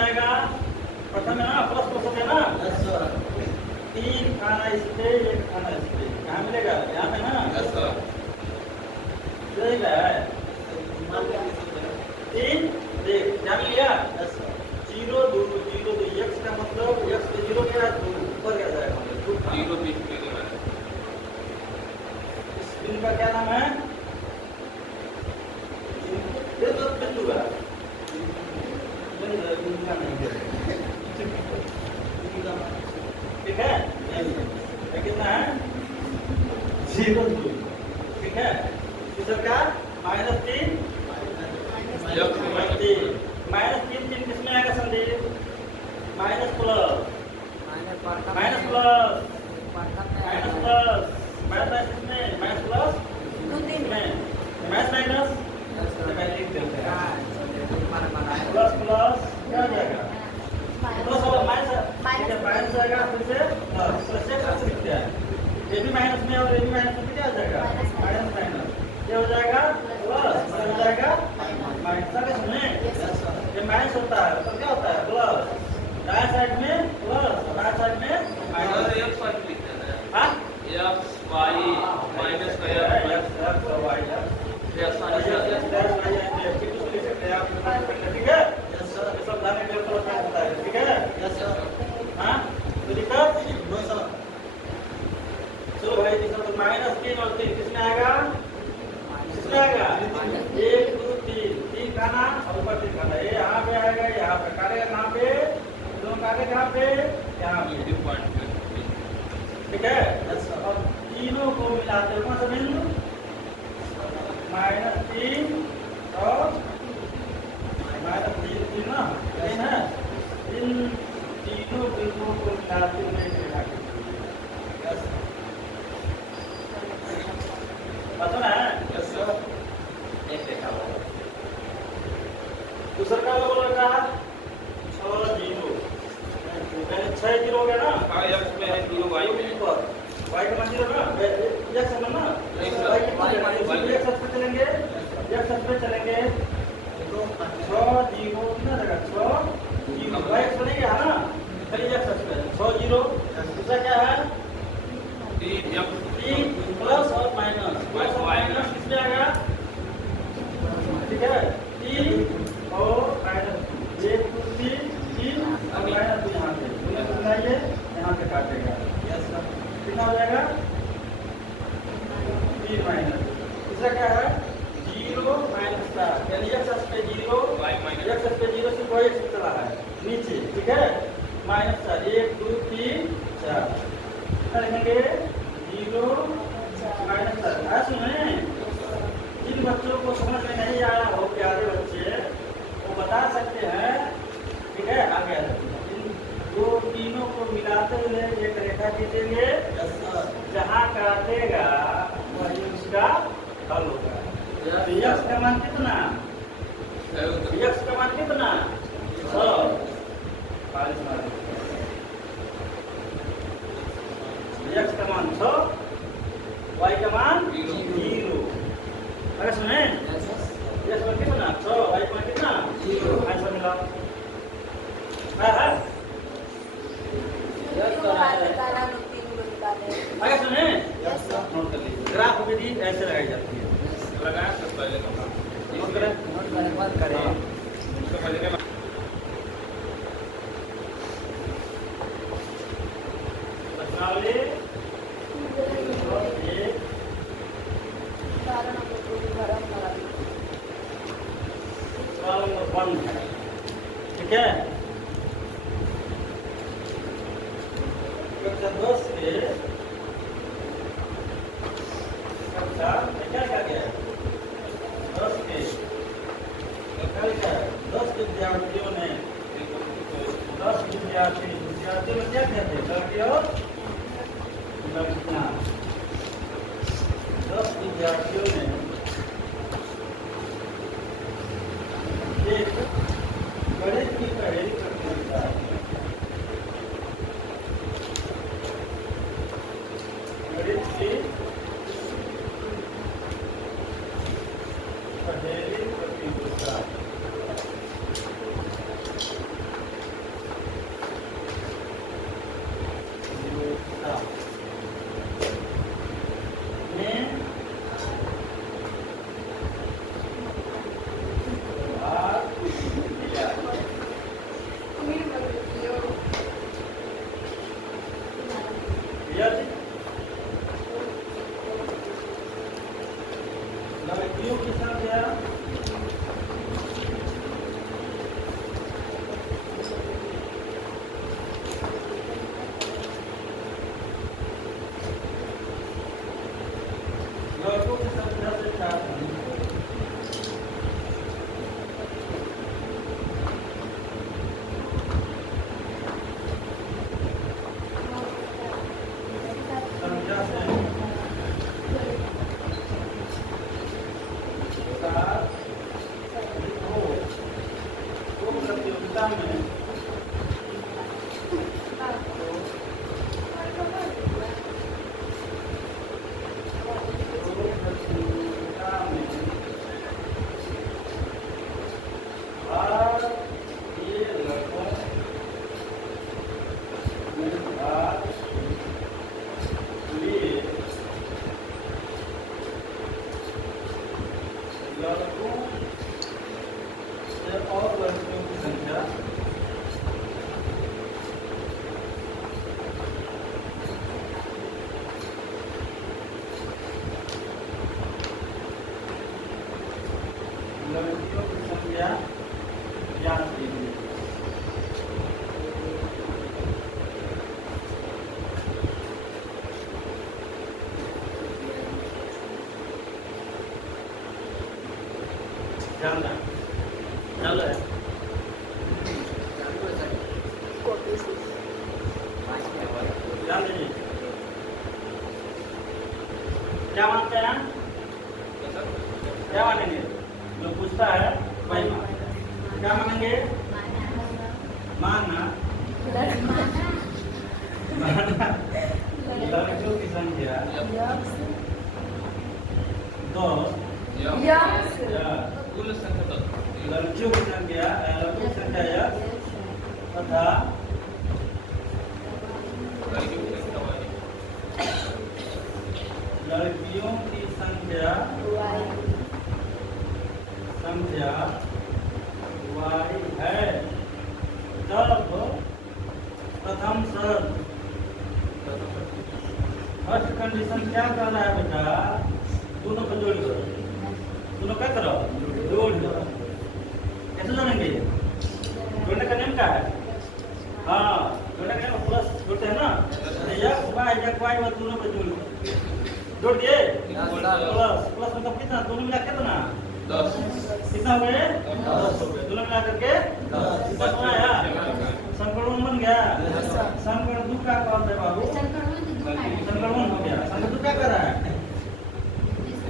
आएगा? प्रथम है ना, प्लस प्लस है ना? 3 खाना इस पे, 1 खाना इस पे, कहाँ मिलेगा? यहाँ पे ना? सही है। 3 देख क्या मिल गया? 0 2 0 2 x का मतलब x पे 0 क्या है? 2 ऊपर क्या जाएगा? 0 इस बिंदु का क्या नाम है? ये तो बिंदु का बिंदु का नहीं है, ठीक है? ये कितना है? 0 2, ठीक है? दूसरा का -3 -3 किसमें आएगा Sandeep? Minus plus minus plus minus plus minus किसमें? माइनस प्लस में माइनस माइनस प्लस प्लस क्या हो जाएगा? प्लस और माइनस माइनस आएगा, फिर से प्लस से लिखते हैं। ये भी माइनस में और ये भी माइनस में, क्या हो जाएगा? माइनस माइनस ये हो जाएगा प्लस, हो जाएगा माइनस। सुने, ये माइनस होता है तो क्या होता है? प्लस। दाएं साइड में प्लस, दाएं साइड में माइनस। एक साइड लिखते हैं। हाँ, x y माइनस का x और y है। ये आसानी से फिर कुछ लिख सकते हैं आप, ठीक है? ये सब जाने के लिए थोड़ा टाइम होता है, ठीक है? हाँ, तो लिखा चलो भाई, तो -3 और 3 किसमें आएगा? किसमें आएगा? 1 2 3 खाना और ऊपर 3 खाना, ये यहाँ पे आएगा, यहाँ पे काटेगा, कहाँ पे? दोनों काटे कहाँ पे? यहाँ पे, ठीक है? और तीनों को मिलाते हो कौन सा बिंदु? -3 और -3 ना, तीन है। इन तीनों बिंदुओं को मिलाते हुए पता है? एक देखा होगा। दूसरा का बोल रहा था 6 0, 6 0 हो गया ना? हाँ, x में है 0 y में ऊपर y का मान 0 ना, x समझ ना, y के मान x अक्ष पे चलेंगे, x अक्ष पे चलेंगे तो 6 0 कितना रहेगा? 6 0 y अक्ष बनेगा ना, खाली x अक्ष पे 6 0। दूसरा क्या है? 3 प्लस और माइनस, प्लस और माइनस किसमें आएगा? ठीक है? 3 और माइनस 1 2 3 और माइनस 2 यहाँ पे, उन्हें बनाइए, यहाँ पे काटेगा। कितना हो जाएगा? 3 माइनस। दूसरा क्या है? 0 माइनस 4, यानी x अक्ष पे 0, x अक्ष पे 0 सिर्फ y अक्ष चला है नीचे, ठीक है? -4 1 2 3 4 कितना लिखेंगे? 0 -4। सुने, जिन बच्चों को समझ में नहीं आया हो, प्यारे बच्चे, वो बता सकते हैं, ठीक है? आगे इन दो तीनों को मिलाते हुए एक रेखा खींचेंगे, जहाँ काटेगा वही उसका हल होगा। x का मान कितना? x का मान कितना? 6 x का मान 6, y का मान 0। अरे सुने, x का कितना? 6, y का कितना? 0। आंसर मिला। आगे सुने, नोट कर लीजिए, ग्राफ विधि ऐसे लगाई जाती है। लगाया सब पहले नोट करें, बंद करें। उसको पहले सवाल नंबर 1 है, ठीक है? कक्षा 10 के कक्षा क्या गया? 10 के कक्षा 10 विद्यार्थियों ने 10 विद्यार्थियों में क्या कहते हैं? लड़के और लड़कियां। 10 विद्यार्थियों ने एक गणित की पहेली प्रतियोगिता, गणित की पहेली प्रतियोगिता लड़कियों की संख्या लड़कों की संख्या से 4 संख्या से 7 दो प्रतियोगिता में और ये लड़कों में भाग लिए लड़कों से और लड़कियों की संख्या लड़कियों की संख्या ज्ञात कीजिए। ध्यान दें, ध्यान दें। ध्यान दीजिए। क्या मानते हैं? क्या मानेंगे? जो पूछता है वही मानेंगे। क्या मानेंगे? मानना लड़कियों की संख्या 10 कुल संख्या 10 लड़कियों की संख्या X तथा लड़कियों की संख्या Y है तब प्रथम शर्त फर्स्ट कंडीशन क्या कर रहा है बेटा? दोनों को जोड़ दो। दोनों क्या करो? जोड़ दो। कैसे जोड़ेंगे? जोड़ने का नियम क्या है? हाँ, जोड़ने का नियम प्लस जोड़ते हैं ना? X Y दोनों को जोड़ दो। जोड़ दिए? प्लस प्लस मतलब कितना? दोनों मिला कितना? 10 कितना हो गए? 10 हो गए। दोनों मिला करके 10 आया। संकरण बन गया। संकरण दो क्या कहते हैं बाबू? संकरण हो गया। संकरण दो क्या कर रहा है?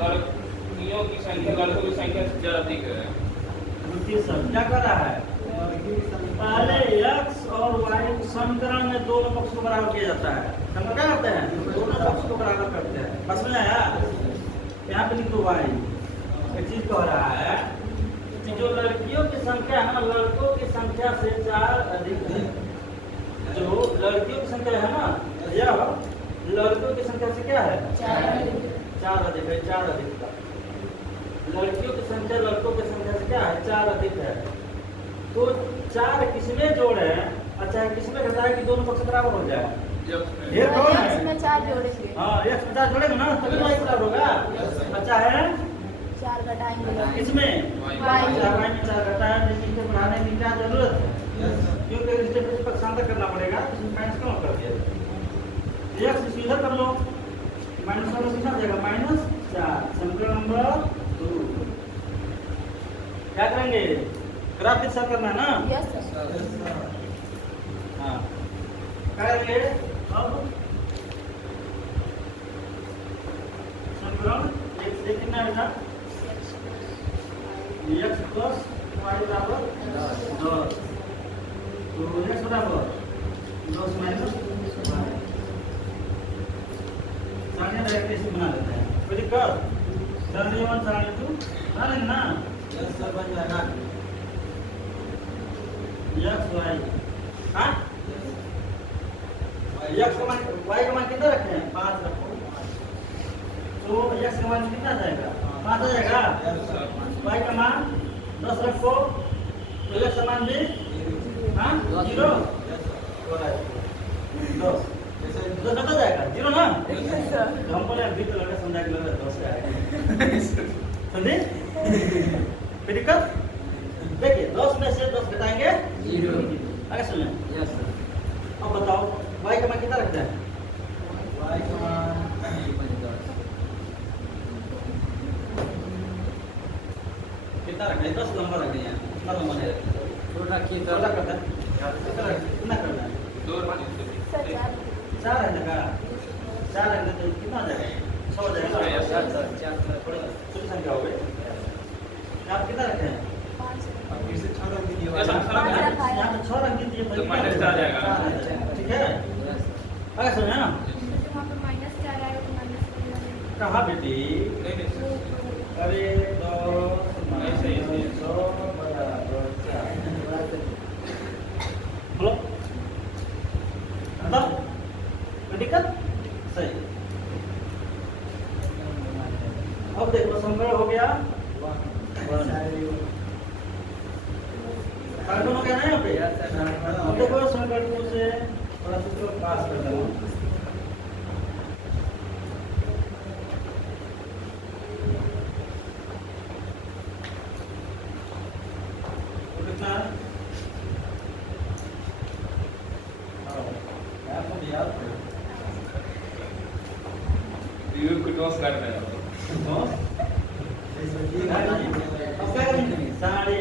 लड़कियों की संख्या लड़कों की संख्या से ज्यादा अधिक है। द्वितीय शब्द क्या कर रहा है? पहले x और y समीकरण में दोनों पक्ष को बराबर किया जाता है। हम क्या करते हैं? दोनों पक्ष को बराबर करते हैं। बस में आया? यहाँ पे लिख दो y। एक चीज कह रहा है कि जो लड़कियों की संख्या है ना, लड़कों की संख्या से 4 अधिक है। जो लड़कियों की संख्या है ना, यह लड़कों की संख्या से क्या है? 4 अधिक है। 4 अधिक है। लड़कियों की संख्या लड़कों की संख्या से क्या है? 4 अधिक है। तो 4 किसमें जोड़े? अच्छा, किसमें घटाए कि दोनों पक्ष बराबर हो जाए? ये कौन है? इसमें 4 जोड़ेंगे। हाँ, x में 4 जोड़ेंगे ना, तभी y बराबर होगा। अच्छा है 4 घटाएंगे। किसमें? y में 4 घटाया, लेकिन इसे बढ़ाने की क्या जरूरत है? क्योंकि इस स्टेप पर शांत करना पड़ेगा, इसमें माइनस क्यों कर दिया? x सीधा कर लो, माइनस वाला सीधा जाएगा -4। समीकरण नंबर 2 क्या करेंगे? ग्राफ के साथ करना है ना? Yes sir. हाँ, क्या करेंगे? अब समीकरण एक से कितना आएगा? x प्लस y बराबर 10। तो x बराबर 10 माइनस y। सारणी डायरेक्ट इसे बना लेते हैं। कोई दिक्कत? सारणी 1 सारणी 2 बना लेंगे ना? यस सर, बन जाएगा। x y हाँ x का मान y का मान कितना रखे हैं? 5 रखो। तो x का मान कितना जाएगा? 5 आ जाएगा। y का मान 10 रखो तो x का मान भी हाँ 0 10 बता जाएगा 0 ना? सर हम बोले अभी तो लड़का समझा के लगा 10 से आएगा। समझे? फिर दिक्कत? देखिए 10 में से 10 घटाएंगे 0। आगे सुनिए। Yes sir. अब बताओ y का मान कितना रखते हैं? y का मान 10। कितना रखना है? 10 नंबर रखने हैं। कितना नंबर है? तो रखिए चौदह सर। करता है? कितना करना है? दो सर 4 4 रहने का। 4 रहने तो कितना हो जाएगा? 6 हो जाएगा ना? चार सर, चार सर। थोड़ा छोटी संख्या हो गई। आप कितना रखे हैं? 5 अब फिर से 6 रख दीजिए। ऐसा पाँच रखा है। यहाँ पे 6 रख दीजिए। तो माइनस 4 आ जाएगा। ठीक है? Yes sir. आगे सुनिए ना। वहाँ पे -4 आएगा तो -4 कहाँ बेटी? नहीं अरे 2 ऐसे ही, ऐसे ही। 100 बराबर 4। बोलो मतलब कोई दिक्कत? सही। अब देखो संकलन हो गया 1। कार्बन हो गया ना यहाँ पे? अब देखो संकलन 2 से थोड़ा सा पास कर दो। कितना? याद रिव्यू को टॉस कर देना। अब क्या करेंगे? साड़ी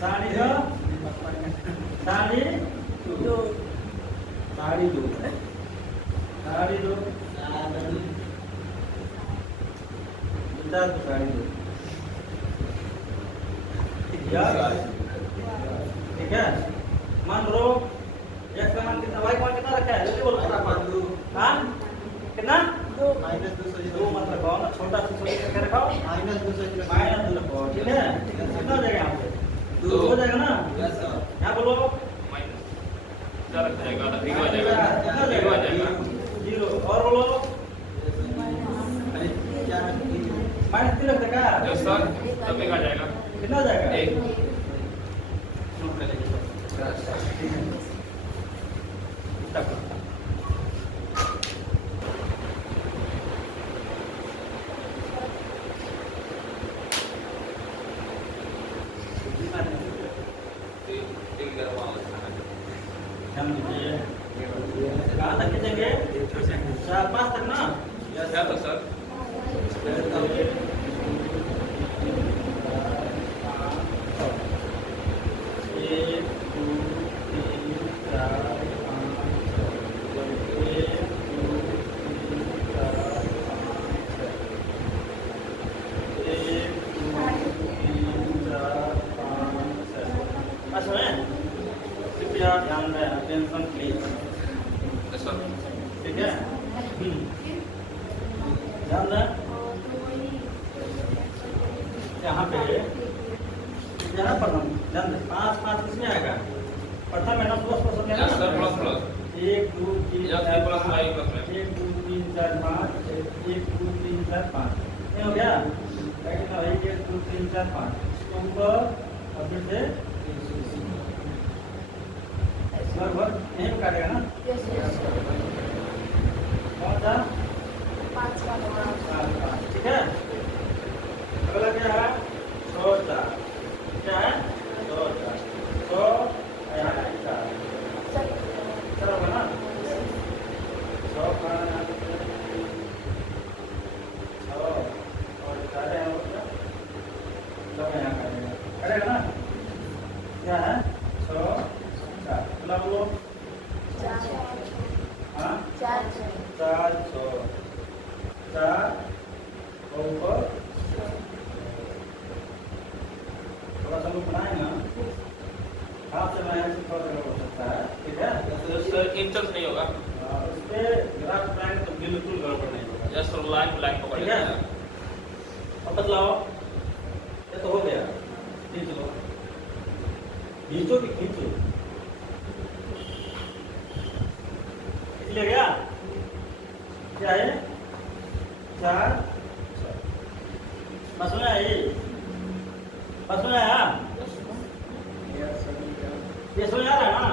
साड़ी जो साड़ी 2 साड़ी दो साड़ी दो इधर तो साड़ी दो ठीक है। मान लो x का मान कितना y का मान कितना रखा है? जल्दी बोलो फटाफट। हाँ कितना? 2 दो मत रखाओ ना, छोटा सा छोटा करके रखाओ। माइनस 2 रखाओ ठीक है। कितना हो जाएगा यहाँ पे? 2 हो जाएगा ना? यहाँ बोलो माइनस 4 रख जाएगा तो ठीक हो कितना जाएगा। ठीक हो जाएगा। 0 और बोलो -3 रख देगा। यस सर, तब एक आ जाएगा। कितना हो जाएगा? 1। नोट कर लीजिए। तक ध्यान दीजिए। कहाँ तक खींचेंगे? 4-5 तक ना? क्या था सर? एक, दो, तीन, चार, पाँच, छः। एक, दो, तीन, चार, पाँच, छः। एक, दो, तीन, चार, पाँच, छः। बस हुए? कृपया ध्यान दें, अटेंशन प्लीज। Yes sir. ठीक है? ध्यान दें। यहाँ पे यहाँ पर हम ध्यान दें, 5-5 किसमें आएगा? प्रथम है ना, प्लस प्लस हो गया ना? Yes sir, plus plus. 1 2 3 yes, 4 plus y plus में। 1 2 3 4 5 1 2 3 4 5 ये हो गया। क्या कितना भाई? 1 2 3 4 5 इसको ऊपर और फिर से लगभग यहीं पे काटेगा ना? कौन सा? 5 का 5 ठीक है। अगला क्या है? छोटा क्या है? छोटा 100 चलो ना 100 और सारे हैं सब यहाँ करेगा ना? क्या है? 100 मतलब वो 4 हाँ 4 4 100 4 ऊपर थोड़ा सा लोग बनाए ना, हाथ से बनाए तो थोड़ा सा हो सकता है। ठीक है। तो सर इंचस नहीं होगा। उस पे ग्राफ बनाएंगे तो बिल्कुल गड़बड़ नहीं होगा। यस सर, लाइन पकड़ ठीक है। लेना है। अब बदलाओ, ये तो हो गया। खींच लो, खींचो कि खींचो, खींच ले गया। क्या है? 4 बस में आई, बस में आया। ये समझ आ रहा है ना?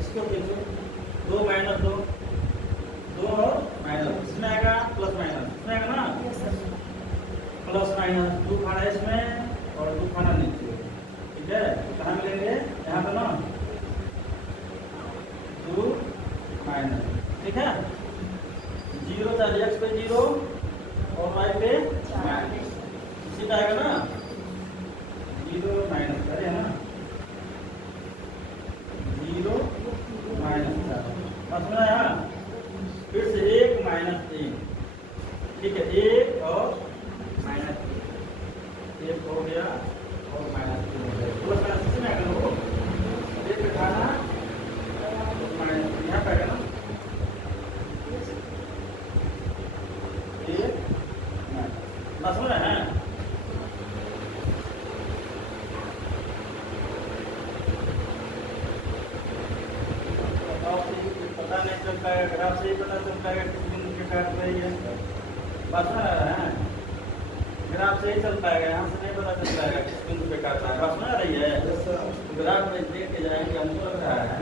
इसको खींचो, 2 माइनस 2 2 और माइनस इसमें आएगा, प्लस माइनस इसमें आएगा ना? प्लस माइनस 2 खाना इसमें और 2 खाना नीचे, ठीक है। तो कहाँ मिलेंगे? यहाँ पे ना 2 माइनस, ठीक है। 0 था, x पे 0 और y पे माइनस, सीधा आएगा ना 0 माइनस, अरे है ना 0 माइनस 4, समझ आया। फिर से 1 माइनस 3, ठीक है। 1 और माइनस 3, 1 हो गया और माइनस 3 हो गया। प्लस माइनस किसी में आएगा वो 1 बिठाना माइनस 3 यहाँ पे आएगा ना 1 माइनस, समझ रहे हैं। पता नहीं चलता है, ग्राफ से ही पता चलता है किस बिंदु पे काट रही है, बात समझ रहा है। ग्राफ से ही चलता है, यहाँ से नहीं पता चलता है किस बिंदु पे काट रहा है, बात समझ रही है। ग्राफ में देख के जाएंगे, हमको लग रहा है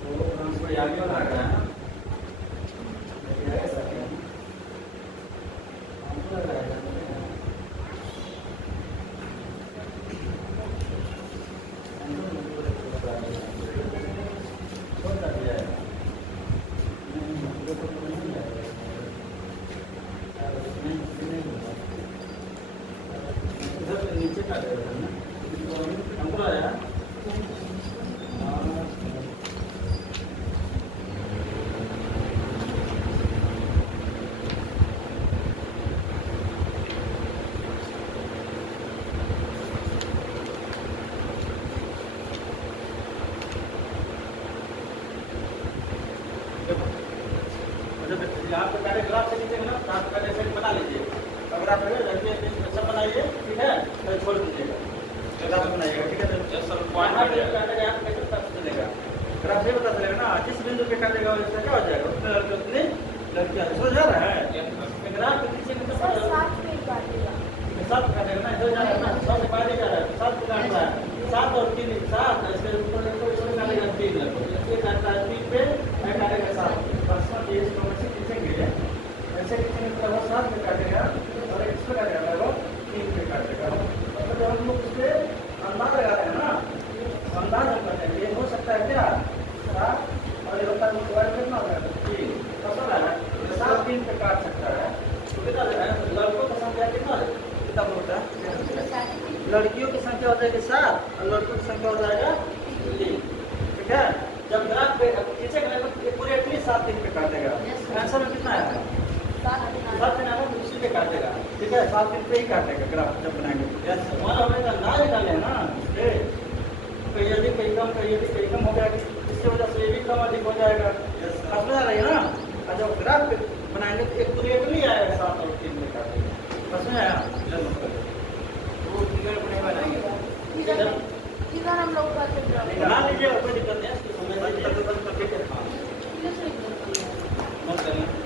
तो हमको आगे वाला आ रहा है ना, हमको लग रहा है नीचे का हमको आया आप पहले ग्राफ से लीजिएगा ना, आप पहले से बना लीजिए। अगर आप सब बनाइए, ठीक है, तो छोड़ दीजिएगा, ग्राफ बनाइएगा, ठीक है। Yes, sir. वहाँ पे काटेगा, आप कैसे पता चलेगा? ग्राफ से पता चलेगा ना, जिस बिंदु पे काटेगा उसका क्या हो जाएगा, उसमें उतनी लड़कियाँ समझ आ रहा है। ग्राफ के पीछे में सर 7 पे काटेगा, 7 काटेगा ना, इधर जा रहा है ना, 7 काटे जा रहा है, 7 पे काट रहा है, 7 और 3 7, इसके ऊपर कोई काटेगा 3 ये काटता है 3 पे, मैं काटेगा 7 बस। ये इसको ऐसे खींचेंगे, ऐसे खींचेंगे तो वो 7 पे काटेगा और इस पे काटेगा वो 3 पे काटेगा। मतलब जब हम लोग उस पे अंदाज लगा रहे हैं ना, अंदाज हम करते हैं, ये हो सकता है क्या 7 और ये होता है स्क्वायर कितना हो जाएगा 3, पता है 7 3 पे काट सकता है, तो कितना है लड़कों की संख्या कितना होता है, लड़कियों की संख्या हो जाएगी 7 और लड़कों की संख्या हो जाएगा 3, ठीक है। जब ग्राफ पे खींचेगा तो पूरे 7 3 पे काटेगा, आंसर में कितना आएगा 7 3 आएगा, उसी पे काटेगा, ठीक है। 7 3 पे ही काटेगा ग्राफ जब बनाएंगे। हमारा हमने ना निकाले ना, कहीं अधिक कहीं कम, कहीं अधिक कहीं कम हो गया, इसकी वजह से ये भी कम अधिक हो जाएगा, समझ आ रही है ना। और जब ग्राफ बनाएंगे तो एक पूरे नहीं आएगा 7 और 3 पे काटेगा, समझ में आया। वो फिगर बनाएंगे, इधर हम लोग का बना लीजिए, कोई दिक्कत नहीं है, समझ लीजिए, हाँ मत करना।